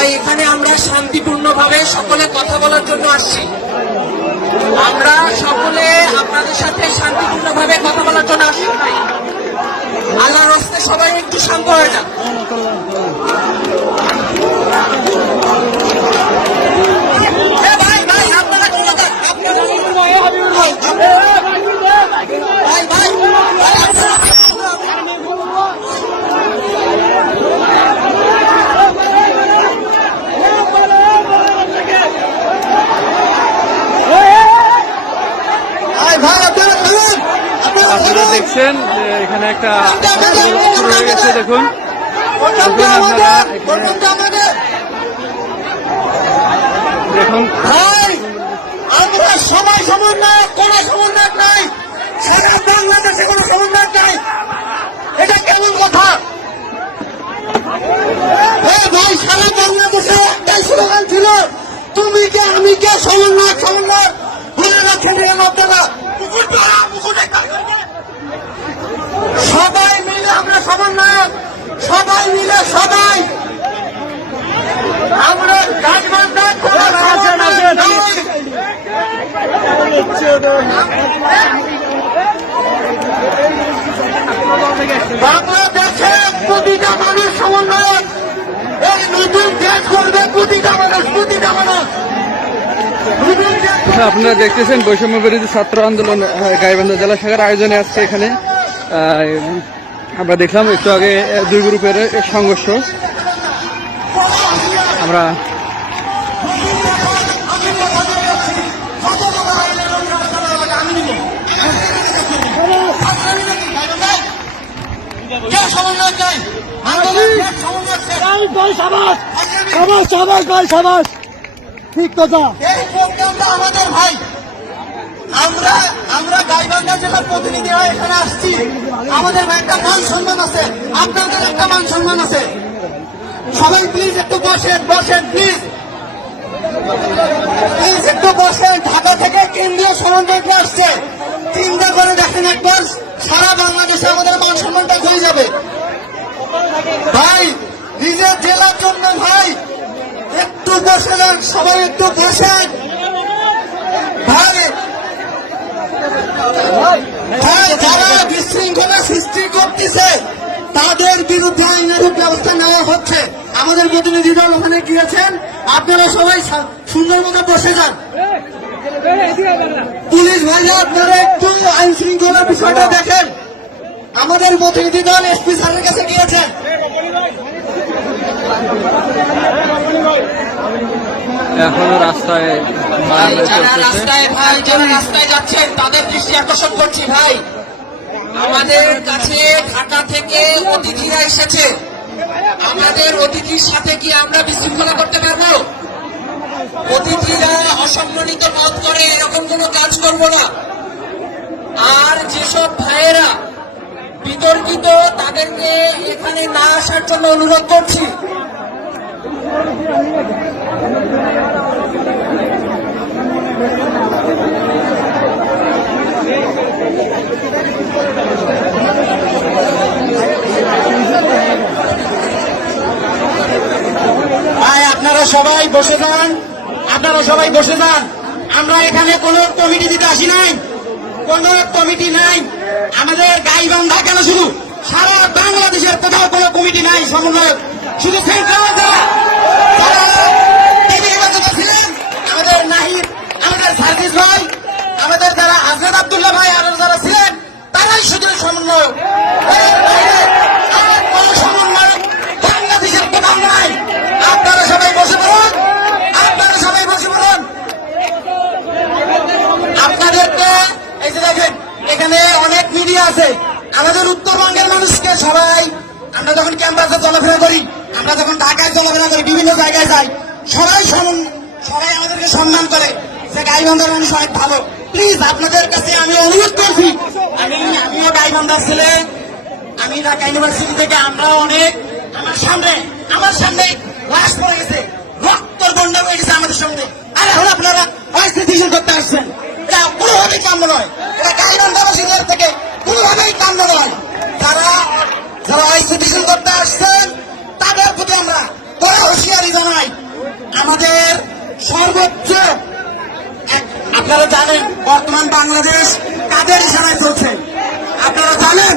ভাই এখানে আমরা শান্তিপূর্ণভাবে সকলে কথা বলার জন্য আসছি। আমরা সকলে আপনাদের সাথে শান্তিপূর্ণভাবে কথা বলার জন্য আসছি ভাই। আল্লাহর রাস্তে সবাই একটু শান্ত হয়ে যান। আপনারা দেখছেন যে এখানে একটা শুরু হয়ে গেছে। দেখুন আপনারা দেখুন আমরা সবাই সমন্বয়, কোন সমন্বয় নাই, সারা বাংলাদেশে কোন সমন্বয় নাই। এটা কেমন কথা ভাই? সারা বাংলাদেশে একটাই স্লোগান ছিল, তুমি কে আমি কে, সমন্বয় সমন্বয় বলে রাখেন আপনারা। সবাই মিলে আমরা সমন্বয়, সবাই মিলে সবাই আমরা বাংলাদেশে প্রতিটা মানুষ সমন্বয়, এই নতুন দেশ করবে প্রতিটা মানুষ, প্রতিটা মানুষ। আপনারা দেখতেছেন বৈষম্য বিরোধী ছাত্র আন্দোলন গাইবান্ধা জেলা শাখার আয়োজনে আসছে এখানে। আমরা দেখলাম একটু আগে দুই গ্রুপের সংঘর্ষ। আমরা ঠিক কথা, এই প্রোগ্রামটা আমাদের ভাই। আমরা গাইবান্ধা জেলার প্রতিনিধি হয়ে এখানে আসছি। আমাদের একটা মান সম্মান আছে, আপনাদের একটা মান সম্মান আছে। সবাই প্লিজ একটু বসেন, বসেন প্লিজ, প্লিজ একটু বসেন। ঢাকা থেকে কেন্দ্রীয় সমন্বয়ক আসছে, চিন্তা করে দেখেন একবার, সারা বাংলাদেশে আমাদের মান সম্মানটা হয়ে যাবে ভাই। নিজের জেলার জন্য ভাই একটু বসে যান, সবাই একটু বসেন ভাই। যারা বিশৃঙ্খলা সৃষ্টি করতেছে তাদের বিরুদ্ধে আইনানুগ ব্যবস্থা নেওয়া হচ্ছে। আমাদের প্রতিনিধি দল ওখানে গিয়েছেন, আপনারা সবাই সুন্দর মতো বসে যান। পুলিশ ভাইরা আপনারা একটু আইন শৃঙ্খলার বিষয়টা দেখেন। আমাদের প্রতিনিধি দল এসপি স্যারের কাছে গিয়েছেন। এখনো রাস্তায় যারা রাস্তায় যাচ্ছেন তাদের দৃষ্টি আকর্ষণ করছি ভাই। আমাদের কাছে ঢাকা থেকে অতিথিরা এসেছে, আমাদের অতিথির সাথে কি আমরা বিশৃঙ্খলা করতে পারবো? অতিথিরা অসম্মানিত বোধ করে এরকম কোনো কাজ করব না। আর যেসব ভাইয়েরা বিতর্কিত তাদেরকে এখানে না আসার জন্য অনুরোধ করছি। ভাই আপনারা সবাই বসে যান, আপনারা সবাই বসে যান। আমরা এখানে কোনো কমিটি দিতে আসি নাই, কোন কমিটি নাই। আমাদের গাইবান্ধা কেন, শুধু সারা বাংলাদেশের কোথাও কোনো কমিটি নাই সমন্বয়, শুধু সেন্ট্রাল ছিলেন আমাদের নাহিদ, আমাদের সাজিদ ভাই, আমাদের যারা আজহার আব্দুল্লাহ ভাই, আরো যারা ছিলেন তারাই শুধু সমন্বয়। সমন্বয় বাংলাদেশের কোথাও নাই। আপনারা সবাই বসে পড়ুন, আপনারা সবাই বসে পড়ুন। আপনাদেরকে এই যে দেখেন এখানে অনেক মিডিয়া আছে। আমাদের উত্তরবঙ্গের মানুষকে সবাই, আমরা যখন ক্যাম্পাসে চলাফেরা করি, আমরা যখন ঢাকায় চলাফেরা করি, বিভিন্ন জায়গায় যাই, সবাই আমাদেরকে সম্মান করে যে গাইবান্ধার মানুষ অনেক ভালো। প্লিজ আপনাদের কাছে আমি অনুরোধ করছি, আমিও গাইবান্ধার ছেলে, আমি ঢাকা ইউনিভার্সিটি থেকে, আমরা অনেক আমার সামনে লাশ পড়ে গেছে, রক্তর গন্ডা হয়ে গেছে আমাদের সঙ্গে। আর এখন আপনারা পরিস্থিতি করতে আসছেন, এটা কোনোভাবেই কাম্য নয়। এটা গাইবান্ধাবাসীদের থেকে কোনোভাবেই কাম্য নয়। যারা আইসিটিশন করতে আসছেন তাদের প্রতি আমরা বড় হুঁশিয়ারি জানাই আমাদের সর্বোচ্চ আপনারা জানেন বর্তমান বাংলাদেশ কাদের ইশারায় চলছে আপনারা জানেন